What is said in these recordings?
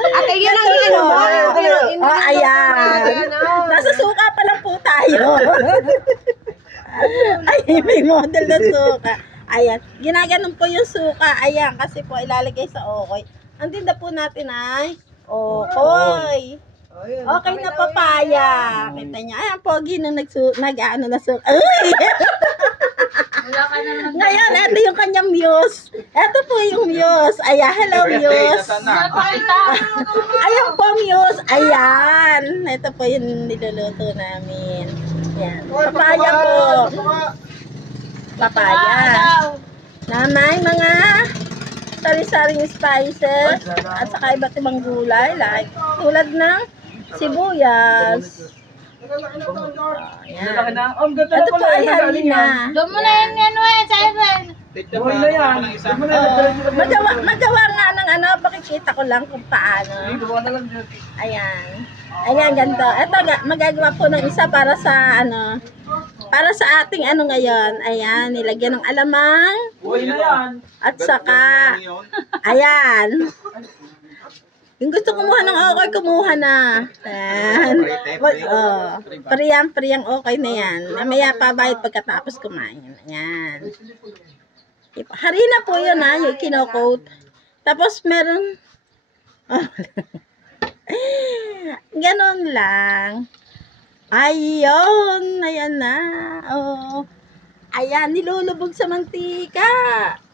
Ate, yun ang ano. Ayan. Nasa suka pa lang po tayo. Ay, may model na suka. Ayan. Ginaganon po yung suka. Ayan, kasi po ilalagay sa okoy. Ang tinda po natin ay okoy. Okay na papaya. Kita niya. Ayan, pogi nung nag-ano na suka. Uy! Ngayon, ito yung kanyang muse. Ito po yung muse. Ayan, hello muse. Ayan po muse. Ayan. Ito po yung niluluto namin. Ayan. Papaya po. Papaya. Na may mga sari-saring spices at saka iba't ibang gulay like tulad ng sibuyas. Ayan. Ito po ay harina. Doon mo na yan Siren. Magawa nga ng ano, pakikita ko lang kung paano. Ayan. Ayan, ganito. Ito, magagawa po ng isa para sa ano, para sa ating ano ngayon. Ayan, nilagyan ng alamang. At saka, ayan. Yung gusto kumuha ng okay, kumuha na. Ayan. Pariyang okay na yan. Mamaya pa bayad pagkatapos kumain. Ayan. Harina po yun ha, yung kino-coat. Tapos meron, ganon lang. Ayun, ayan na. Oh. Ayan, nilulubog sa mantika.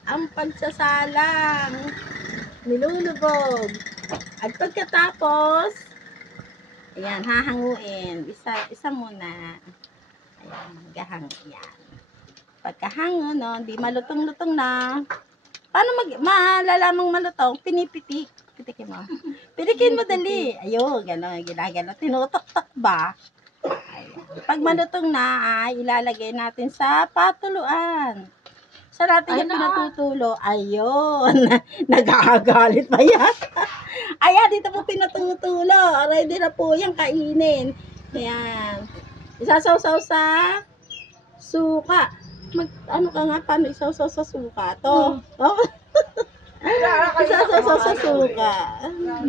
Ang pagsasalang. Nilulubog. At pagkatapos, ayan, hahanguin. Isa muna. Ayan, gahang. Ayan. Pagkahango, no, di malutong-lutong na. Paano malalamang malutong? Pinipitik. Pitikin mo. Pitikin mo dali. Ayun, gano'n, ginagano. Tinutok-tok ba? Ayan. Pag malutong na, ay ilalagay natin sa patuluan. Sa natin yung pinatutulo. Ayun. Nagagalit pa yan. Ayan, dito po pinatutulo. Ready na po yung kainin. Ayan. Isasaw-saw sa suka. Ano ka nga, paano isasaw sa suka? To. Oh. Isasaw sa suka. Ayan.